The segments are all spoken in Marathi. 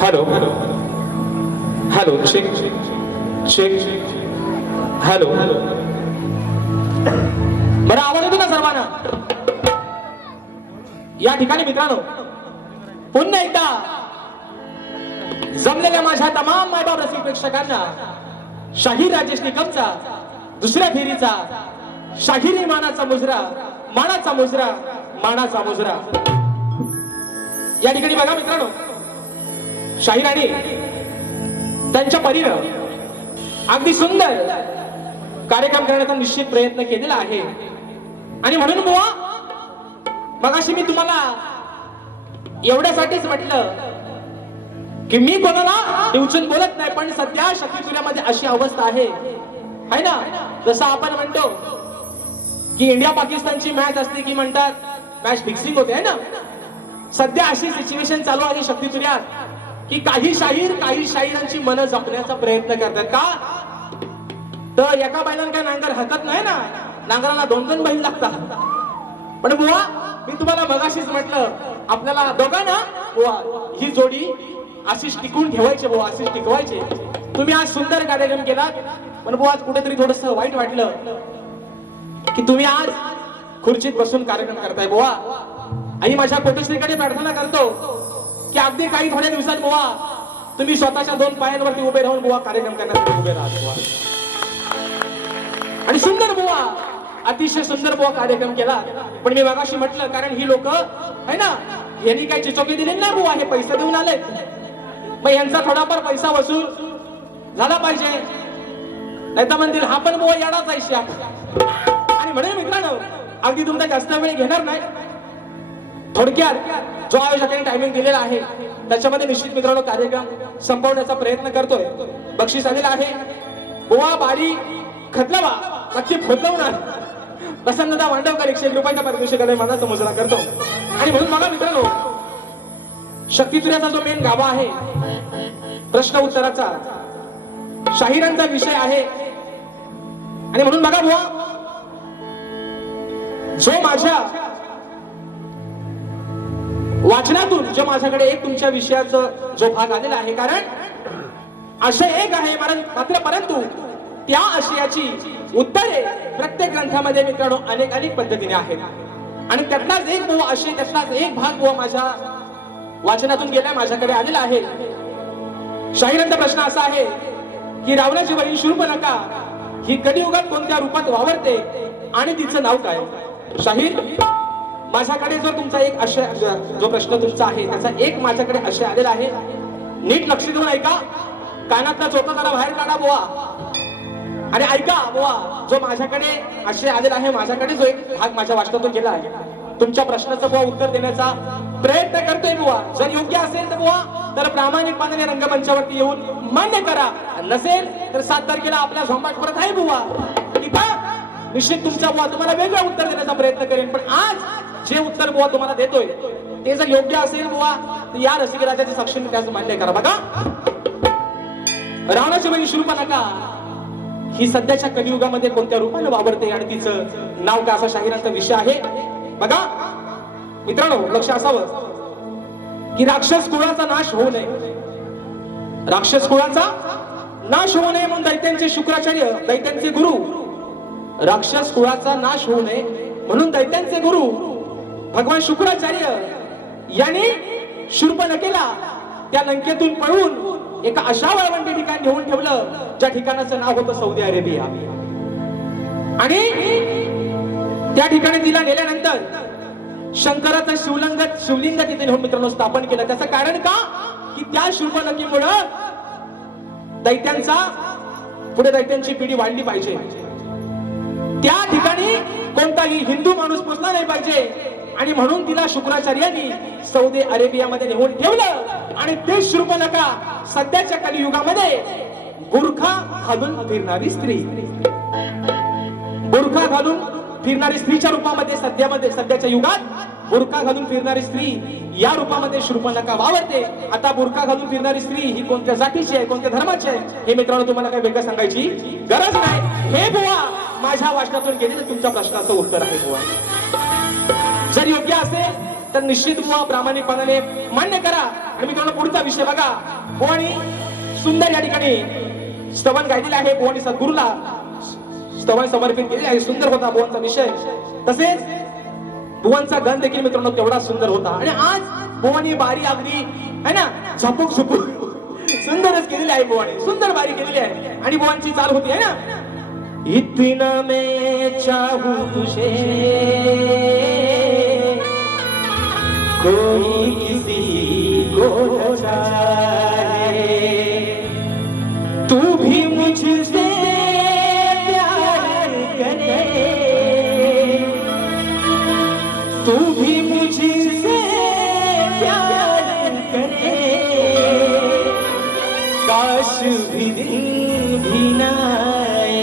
Hello. Hello check check hello. बरं आवाज येतो ना सर्वांना? या ठिकाणी मित्रांनो पुन्हा एकदा जमलेल्या माझ्या तमाम मायबाप रसिक प्रेक्षकांना शाहीर राजेश निकमचा दुसऱ्या फेरीचा शाहिरी मानाचा मुजरा मानाचा मुजरा मानाचा मुजरा. या ठिकाणी बघा मित्रांनो शाहिराने त्यांच्या परीनं अगदी सुंदर कार्यक्रम करण्याचा निश्चित प्रयत्न केलेला आहे. आणि म्हणून बुवा मगाशी मी तुम्हाला एवढ्यासाठीच म्हटलं की मी कोणाला डिवचून बोलत नाही पण सध्या शक्तीपुऱ्यामध्ये अशी अवस्था आहे. है ना? जसं आपण म्हणतो की इंडिया पाकिस्तानची मॅच असते की म्हणतात मॅच फिक्सिंग होते है ना? सध्या अशी सिच्युएशन चालू आहे शक्तीपुऱ्यात. की काही शाहीर काही शाहिरांची मनं जपण्याचा प्रयत्न करतात. का? तर एका बैलांना काय नांगर हातात नाही ना? नांगराला दोन दोन बैल लागतात. पण बुवा मी तुम्हाला मगाशीच म्हटलं आपल्याला दोघांना बुवा ही जोडी अशीच टिकून ठेवायची बुवा अशीच टिकवायची. तुम्ही आज सुंदर कार्यक्रम केलात. पण बुवा आज कुठेतरी थोडस वाईट वाटलं की तुम्ही आज खुर्चीत बसून कार्यक्रम करताय बुवा. आई माझ्या पोटश्रीकडे प्रार्थना करतो. की अगदी काही थोड्या दिवसात बुवा तुम्ही स्वतःच्या दोन पायांवरती उभे राहून बुवा कार्यक्रम करण्यासाठी उभे राहत बुवा. आणि सुंदर बुवा अतिशय सुंदर बुवा कार्यक्रम केला. पण मी मागाशी म्हटलं कारण ही लोक आहे ना यांनी काही चिचोके दिले नाही बुवा हे पैसे देऊन आले मग यांचा थोडाफार पैसा वसूल झाला पाहिजे. नाही तर म्हणतील हा पण बुवा याडाच आहे आणि म्हणेल मित्रांनो अगदी तुमचा जास्त वेळ घेणार नाही. थोडक्यात जो आयोजकांनी टायमिंग दिलेला आहे त्याच्यामध्ये निश्चित मित्रांनो कार्यक्रम संपवण्याचा प्रयत्न करतोय. बक्षीस आलेला आहे. गोवा बारी खतलवा नक्की फुलवणार. प्रसन्नता मांडवकर एकशे एक रुपयाच्या पारितोषिकाने माझा समजला करतो. आणि म्हणून बघा मित्रांनो शक्तितुऱ्याचा जो मेन गाभा आहे प्रश्न उत्तराचा शाहिरांचा विषय आहे. आणि म्हणून बघा बुवा जो माझ्या वाचनातून जो माझ्याकडे एक तुमच्या विषयाचा जो भाग आलेला आहे कारण आशय एक आहे मात्र परंतु त्या आशयाची उत्तरे प्रत्येक ग्रंथामध्ये मित्रांनो अनेक अनेक पद्धतीने आहेत. आणि त्यातलाच एक बुवा आशय त्यातलाच एक भाग बुवा माझ्या वाचनातून गेला माझ्याकडे आलेला आहे. शाहिरांचा प्रश्न असा आहे की रावणाची बहीण नका ही कलियुगात कोणत्या रूपात वावरते आणि तिचं नाव काय? शाहीर? माझ्याकडे जर तुमचा एक आशय जो प्रश्न तुमचा आहे त्याचा एक माझ्याकडे असे आलेला आहे नीट लक्ष देऊन ऐका. कानातला चोथा जरा बाहेर काढा बुवा. आणि ऐका बुवा जो माझ्याकडे असे आलेला आहे माझ्याकडे जो एक भाग माझ्या वाचनातून गेला आहे. तुमच्या प्रश्नाचं बुवा उत्तर देण्याचा प्रयत्न करतोय बुवा. जर योग्य असेल तर बुवा तर प्रामाणिकपणाने रंगमंचावरती येऊन मान्य करा. नसेल तर सात तारखेला आपल्या झोंबाट परत आहे बुवा निश्चित तुमच्या बुवा तुम्हाला वेगळं उत्तर देण्याचा प्रयत्न करेन. पण आज जे उत्तर बुवा तुम्हाला देतोय ते जर योग्य असेल बुवा तर या रसिकराजाची साक्षीने त्याचं मान्य करा. बघा. रावणाची बहीण नका. ही सध्याच्या कलियुगामध्ये कोणत्या रूपाने वावरते आणि तिचं नाव का असा शाहिरांचा विषय आहे? बघा. मित्रांनो लक्ष असावं. की राक्षस कुळाचा नाश होऊ नये. राक्षस कुळाचा नाश होऊ नये म्हणून दैत्यांचे शुक्राचार्य दैत्यांचे गुरु. राक्षस कुळाचा नाश होऊ नये म्हणून दैत्यांचे गुरु भगवान शुक्राचार्य यांनी शूर्पणखेला त्या लंकेतून पळून एका अशा वाळवंटी ठिकाण घेऊन ठेवलं. ज्या ठिकाणाचं नाव होतं सौदी अरेबिया. आणि त्या ठिकाणी तिला नेल्यानंतर शंकराचं शिवलिंग शिवलिंग तिथे नेऊन मित्रांनो स्थापन केलं. त्याचं कारण का? की त्या शूर्पणखीमुळं दैत्यांचा पुढे दैत्यांची पिढी वाढली पाहिजे. त्या ठिकाणी कोणताही हिंदू माणूस पोचला नाही पाहिजे. आणि म्हणून तिला शुक्राचार्यांनी सौदी अरेबियामध्ये नेऊन ठेवलं. आणि ते नका सध्याच्या कलियुगामध्ये बुरखा घालून फिरणारी स्त्री. बुरखा घालून फिरणारी स्त्रीच्या रूपामध्ये सध्यामध्ये सध्याच्या युगात बुरखा घालून फिरणारी स्त्री या रूपामध्ये शृपनका वावरते. आता बुरखा घालून फिरणारी स्त्री ही कोणत्या जातीची आहे कोणत्या धर्माची आहे हे मित्रांनो तुम्हाला काही वेगळं सांगायची गरज नाही. हे बुवा माझ्या वाचनातून गेले तर तुमच्या प्रश्नाचं उत्तर आहे बुवा. जर योग्य असेल तर निश्चित प्रामाणिकपणाने मान्य करा. आणि मित्रांनो पुढचा विषय बघा. कोणी सुंदर या ठिकाणी स्तवन गायलेलं आहे. बुवानी सद्गुरूला स्तवन समर्पित केलेले आहे. सुंदर होता भुवनचा विषय. तसेच भुवनचा गण देखील मित्रांनो तेवढा सुंदर होता. आणि आज भुवनी बारी अगदी है ना झपूक झपूक सुंदरच केलेली आहे भुवानी. सुंदर बारी केलेली आहे. आणि बुवांची चाल होती है ना. इतना मैं चाहू तुझे. कोई किसी को चाहे तू भी मुझसे प्यार करे तू भी मुझसे प्यार करे काश भी दिन भी ना आए.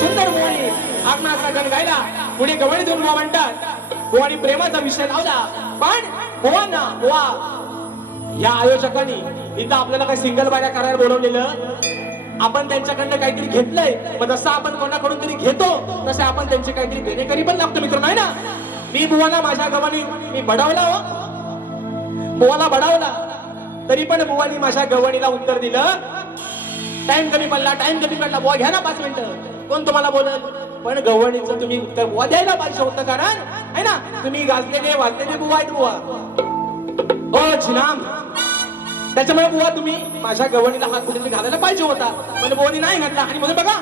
सुंदर बोली आत्माचा गण गायला पुढे गवळी दोन म्हणतात. म्हणतात आणि प्रेमाचा विषय लावला पण हो ना बुवा या आयोजकांनी इथं आपल्याला काही सिंगल बाया करायला बोलवलेलं. आपण त्यांच्याकडनं काहीतरी घेतलंय मग जसं आपण कोणाकडून तरी घेतो तसे आपण त्यांचे काहीतरी देणेकरी पण लागतो मित्र नाही ना? मी बुवाला माझ्या गव्हाणी मी बडावला हो. बुवाला बडावला. तरी पण बुवानी माझ्या गवणीला उत्तर दिलं. टाइम कमी पडला टाइम कमी पडला. बुवा घ्या ना पाच मिनिटं. कोण तुम्हाला बोलत पण गवळणीचं तुम्ही उत्तर बुवा द्यायला पाहिजे होतं कारण आहे ना? तुम्ही गाजलेले वाजलेले बुवा आहेत बुवा. ओ जिनाम त्याच्यामुळे बुवा तुम्ही माझ्या गवळणीला हात कुठेतरी घालायला पाहिजे होता. पण बुवानी नाही घातला. आणि म्हणून बघा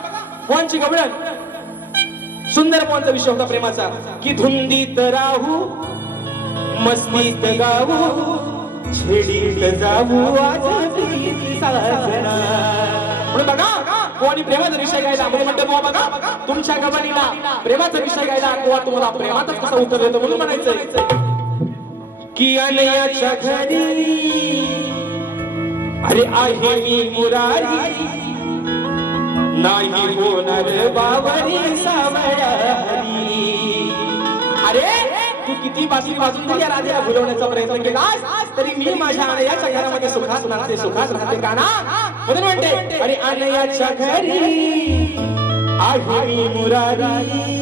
बुवांची गवळण. सुंदर बुवांचा विषय होता प्रेमाचा. की धुंदीत राहू मस्तीत गाऊ छेडीत जाऊ आज म्हणून बघा हो कोणी प्रेमाचा विषय घ्यायला म्हणून म्हणतो बाबा बघा तुमच्या गवणीला प्रेमाचा विषय घ्यायला बुवा तुम्हाला प्रेमातच कसा उत्तर देतो म्हणून म्हणायचंय. की अनयाच्या घरी अरे आहे मी मुरारी नाही होणार बाबरी सावळी अरे किती बाजू वाजून तरी या राजाला भुलवण्याचा प्रयत्न केलास तरी मी माझ्या अनयाच्या घरामध्ये सुखात राहते सुखात राहते का ना? म्हणून म्हणते आणि अनयाच्या घरी आहे मी मुरारी.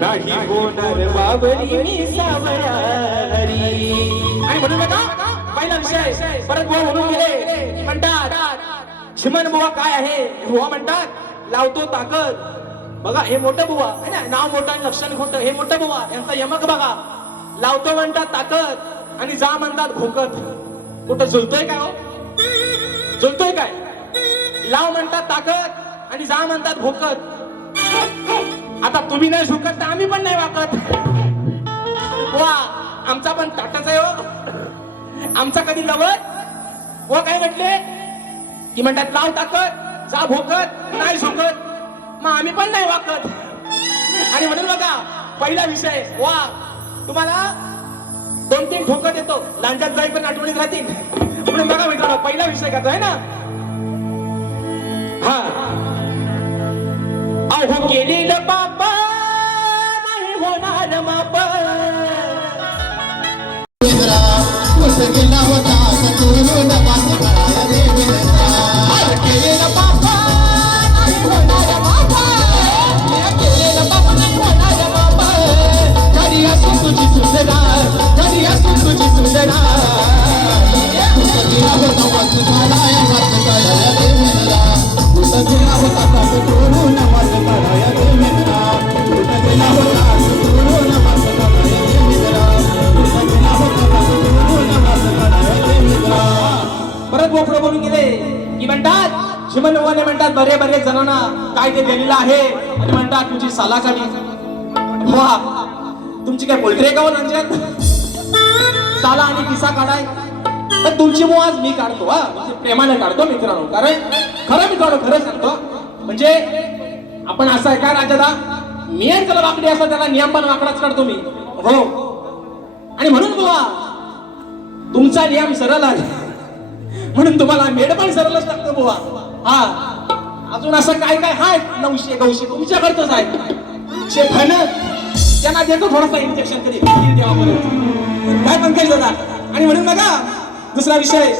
नाही होणार बाबरी मी सावरारी. आणि म्हणून बघा पहिला विषय परत बुवा म्हणून गेले. म्हणतात चिमन बुवा काय आहे? बुवा म्हणतात लावतो ताकद. बघा हे मोठं बुवा है ना? नाव मोठं आणि लक्षण खोटं. हे मोठं बुवा यांचा यमक बघा. लावतो म्हणतात ताकद आणि जा म्हणतात भोकत. कुठं झुलतोय काय हो? झुलतोय काय? लाव म्हणतात ताकद आणि जा म्हणतात भोकत. आता तुम्ही नाही झुकत तर आम्ही पण नाही वाकत. वा आमचा पण ताटच आहे हो. आमचा कधी लवत व काय म्हटले? की म्हणतात लाव ताकद जा भोकत नाही झुकत. मग आम्ही पण नाही वाकत आणि म्हणून बघा पहिला विषय वा. तुम्हाला दोन तीन ठोकं देतो लांजात जाईपर्यंत आठवणीत राहतील. म्हणून बघा मित्रांनो पहिला विषय का आहे ना? हा. अहो केलेलं बाबा परत बोलून गेले. की म्हणतात शिमनवाने म्हणतात बरे बरे जणांना काय ते दिलेलं आहे. आणि म्हणतात तुझी साला वा. तुमची काय पोल्ट्री का हो, रंजन? साला आणि किसा काढाय. पण तुमची मो आज मी काढतो हा. म्हणजे प्रेमाने काढतो मित्रांनो. कारण खरं मित्रांनो खरं सांगतो. म्हणजे आपण असं आहे का राजादा मी त्याला वाकडी असं त्याला नियम पण वाकडाच काढतो मी. हो. आणि म्हणून बुवा तुमचा नियम सरळ आहे. म्हणून तुम्हाला मेड सरलच लागतं बुवा. हा. अजून असं काय काय हाय? नऊशे गौशे तुमच्याकडचंच आहे. शे धन त्यांना देतो थोडासा इंजेक्शन तरी. किती द्यावा बरं. काय दादा? आणि म्हणून बघा दुसरा विषय.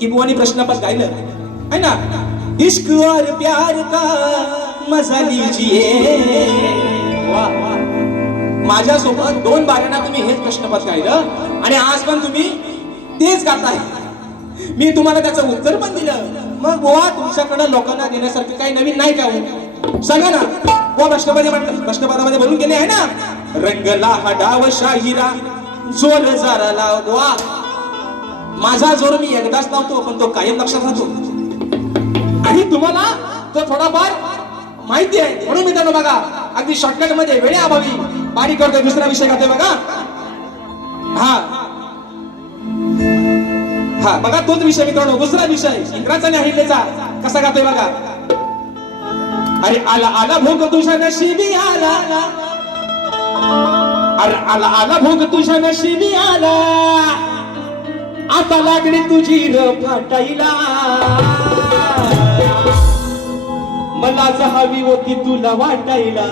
की बुवानी प्रश्नपद गायलं आहे ना? इश्क और प्यार का मजा लीजिए वाह माझ्यासोबत दोन बारांना तुम्ही हेच प्रश्नपद गायलं आणि आज पण तुम्ही तेच गाताय. मी तुम्हाला त्याचं उत्तर पण दिलं. मग गोवा तुमच्याकडे लोकांना देण्यासारखं काही नवीन नाही का हो? सांगा ना. बुवा प्रश्नपदी म्हणलं प्रश्नपदामध्ये बोलून गेले आहे ना. रंगला हा डाव शाहिरा जोर जाराला गोवा माझा जोर मी एकदाच लावतो पण तो कायम लक्षात राहतो. आणि तुम्हाला तो थोडाफार माहिती आहे. म्हणून मित्रांनो बघा अगदी शॉर्टकटमध्ये वेळेअभावी बारीक करतोय दुसरा विषय करतोय बघा. हा. हा बघा तोच विषय मित्रांनो दुसरा विषय. इंद्राचा आणि अहिल्याचा कसा गातोय बघा. अरे आला आला भोग तुझ्या नशिबी आला. अरे आला आला भोग तुझ्या नशिबी आला. आता लागली तुझी र फाटायला मलाच हवी होती तुला वाटायला.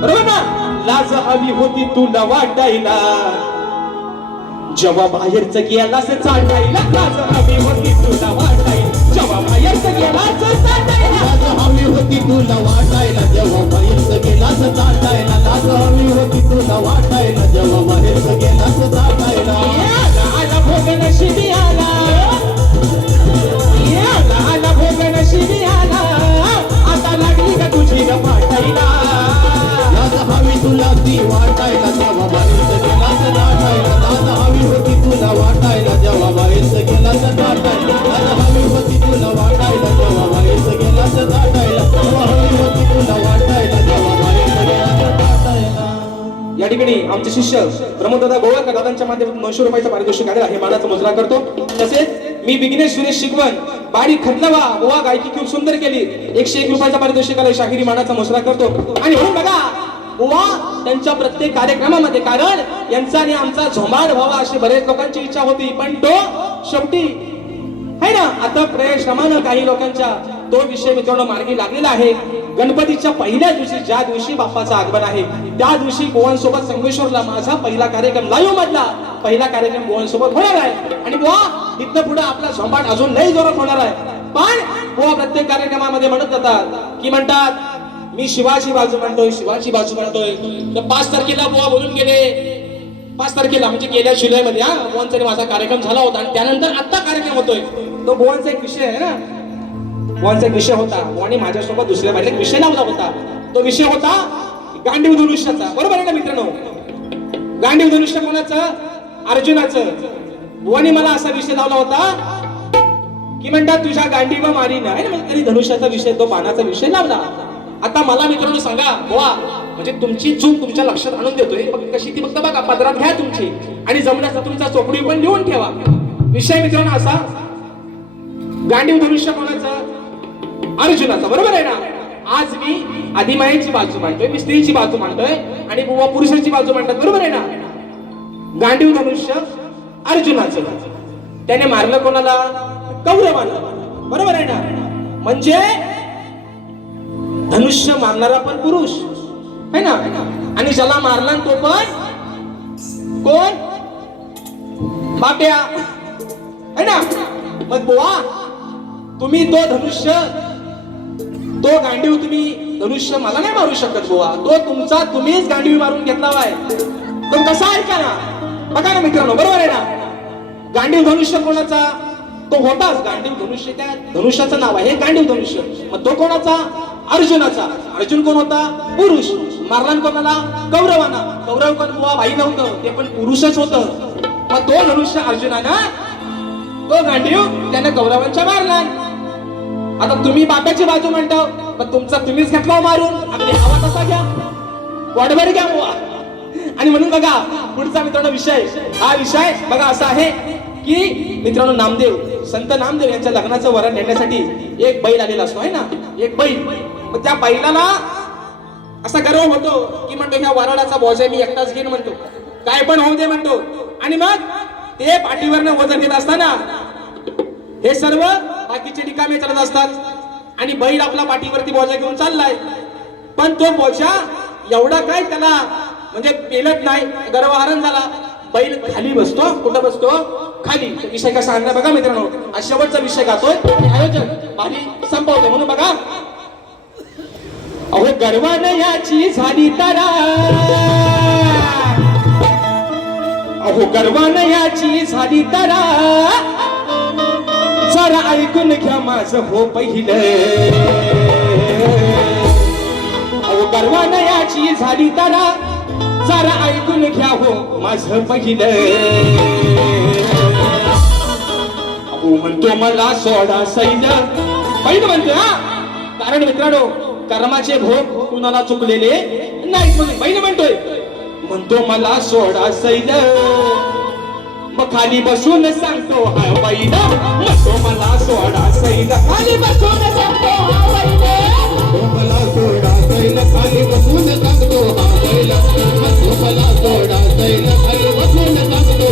बरोबर ना लाज हवी होती तुला वाटायला. जेव्हा बाहेरच गेलास चाटायला लाज हवी होती तुला वाटायला. जेव्हा बाहेरच गेलास चाटायला लाज हवी होती तुला वाटायला. जेव्हा बाहेरच चालता येईल लाज हवी होती तुला वाटायला. जेव्हा बाहेरच गेलास चाटायला आला आला भोग नशिबी आला. आला आला भोग नशिबी आला. आता लागली का तुझी र लाज हवी तुला ती वाटायला. हवी होती तुला वाटायला गेलास हवी होती तुला वाटायला गेलास या ठिकाणी आमचे शिष्य प्रमोददादा गोवाळकर दादांच्या माध्यमातून दोनशे रुपयाचा पारितोषिक आलेला हे मानाचा मुजरा करतो. तसेच मी विघ्नेश सुरेश शिकवण बारी खतलवा गोवा गायकी खूप सुंदर केली. एकशे एक रुपयाचा पारितोषिक आला शाहिरी मानाचा मुजरा करतो. आणि म्हणून बघा गोवा त्यांच्या प्रत्येक कार्यक्रमामध्ये कारण यांचा आणि आमचा झोमाड व्हावा अशी बरेच लोकांची इच्छा होती. पण तो शेवटी है ना? आता प्रयश्रमानं काही लोकांच्या तो विषय मित्रांनो मार्गी लागलेला आहे. गणपतीच्या पहिल्या दिवशी ज्या दिवशी बाप्पाचं आगमन आहे त्या दिवशी गोवांसोबत संगमेश्वरला माझा पहिला कार्यक्रम लाईव्ह मधला पहिला कार्यक्रम गोवांसोबत होणार आहे. आणि बुवा इथनं पुढे आपला झोंबाट अजून लई जोरात होणार आहे. पण बुवा प्रत्येक कार्यक्रमामध्ये म्हणत जातात की म्हणतात मी शिवाजी बाजू म्हणतोय शिवाजी बाजू म्हणतोय. तर पाच तारखेला बुवा बोलून गेले. पाच तारखेला म्हणजे गेल्या जुलैमध्ये हा बुवांचा माझा कार्यक्रम झाला होता. आणि त्यानंतर आता कार्यक्रम होतोय. तो बुवांचा एक विषय आहे ना. बुवांचा एक विषय होता. बुवानी माझ्यासोबत दुसऱ्या बाईला एक विषय लावला होता. तो विषय होता गांडीव धनुष्याचा. बरोबर आहे ना मित्रांनो? गांडीव धनुष्य कोणाचं? अर्जुनाचं. बुवानी मला असा विषय लावला होता की म्हणतात तुझ्या गांडी मारी नाही ना म्हणजे तरी धनुष्याचा विषय तो बाणाचा विषय लावला. आता मला मित्रांनो सांगा बुवा म्हणजे तुमची चूक तुमच्या लक्षात आणून देतोय. कशी ती फक्त बघा पदरात घ्या तुमची. आणि जमण्याचा तुमचा चोपडी पण लिहून ठेवा. विषय मित्रांनो असा गांडीव धनुष्य कोणाचं? अर्जुनाचं. बरोबर आहे ना? आज मी आदिमायेची बाजू मांडतोय मी स्त्रीची बाजू मांडतोय आणि बुवा पुरुषाची बाजू मांडतात. बरोबर आहे ना? गांडीव धनुष्य अर्जुनाचं. त्याने मारलं कोणाला? कौरवाला. बरोबर आहे ना? म्हणजे धनुष्य मारणारा पण पुरुष. है ना? आणि ज्याला मारला तो पण कोण? बाप्या. है ना? मग बुवा तुम्ही तो धनुष्य तो गांडीव तुम्ही धनुष्य मला नाही मारू शकत बुवा. तो तुमचा तुम्हीच गांडीव मारून घेतला वाय तो कसा ऐका ना? बघा ना मित्रांनो बरोबर आहे ना? गांडीव धनुष्य कोणाचा? तो होताच. गांडीव धनुष्य त्या धनुष्याचं नाव आहे गांडीव धनुष्य. मग तो कोणाचा? अर्जुनाचा. अर्जुन कोण होता? पुरुष. मारला कोणाला कौरवाना. कौरव कोण बुवा? भाई नव्हतं. ते पण पुरुषच होतं. मग तो धनुष्य अर्जुनाना तो गांडीव त्याने कौरवांच्या मारला. आता तुम्ही बाप्याची बाजू म्हणता पण तुमचा तुम्हीच घेतला हो मारून. अगदी हवा तसा घ्या. वाटभर घ्या बुवा. आणि म्हणून बघा पुढचा मित्रांनो विषय. हा विषय बघा असा आहे की मित्रांनो नामदेव संत नामदेव यांच्या लग्नाचं वरण नेण्यासाठी एक बैल आलेला असतो आहे ना? एक बैल. मग त्या बैलाला असा गर्व होतो की म्हणतो ह्या वराडाचा बोजा मी एकटाच घेईन म्हणतो. काय पण होऊ दे म्हणतो. आणि मग ते पाठीवरनं वजन घेत असताना हे सर्व बाकीचे रिकामे चालत असतात. आणि बैल आपला पाठीवरती बोजा घेऊन चाललाय. पण तो बोजा एवढा काय त्याला म्हणजे पेलत नाही. गर्वहरण झाला. बैल खाली बसतो. कुठं बसतो? खाली. विषय कसा आणला बघा मित्रांनो. हा शेवटचा विषय गातोय. आयोजन भारी संपवतोय म्हणून बघा. अहो गर्वान याची झाली तरा. अहो गर्वान याची झाली तडा जरा ऐकून घ्या माझं हो पहिलं. अहो गर्वानं नयाची झाली तरा जरा ऐकून घ्या हो माझं पहिलं. अहो म्हणतो मला सोडा सैल पहिलं म्हणतो हा? कारण मित्रांनो कर्माचे भोग कुणाला चुकलेले नाही म्हणून पहिलं म्हणतोय. म्हणतो मला सोडा सैल मग खाली बसून सांगतो हा बैल म्हणतो मला सोडा सैल. खाली बसून सांगतो मला सोडा सैल. खाली बसून सांगतो मला सोडा सैल. खाली बसून सांगतो